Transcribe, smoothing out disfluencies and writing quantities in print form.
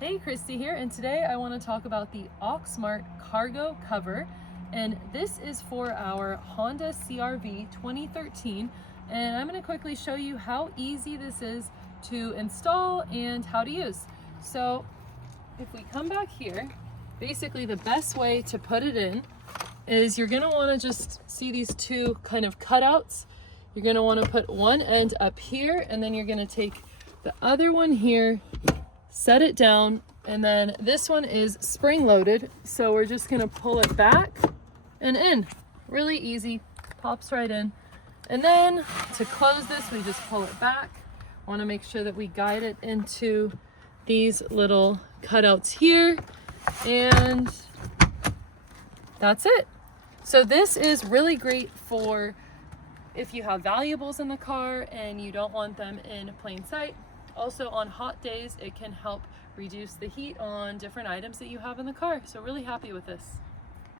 Hey, Christy here, and today I want to talk about the AUXMART Cargo cover, and this is for our Honda CRV 2013, and I'm going to quickly show you how easy this is to install and how to use. So if we come back here, basically the best way to put it in is you're going to want to just see these two kind of cutouts. You're going to want to put one end up here, and then you're going to take the other one here, set it down, and then this one is spring loaded, so we're just going to pull it back and in. Really easy, pops right in. And then to close this, we just pull it back. Want to make sure that we guide it into these little cutouts here, and that's it. So this is really great for if you have valuables in the car and you don't want them in plain sight. Also on hot days, it can help reduce the heat on different items that you have in the car. So really happy with this.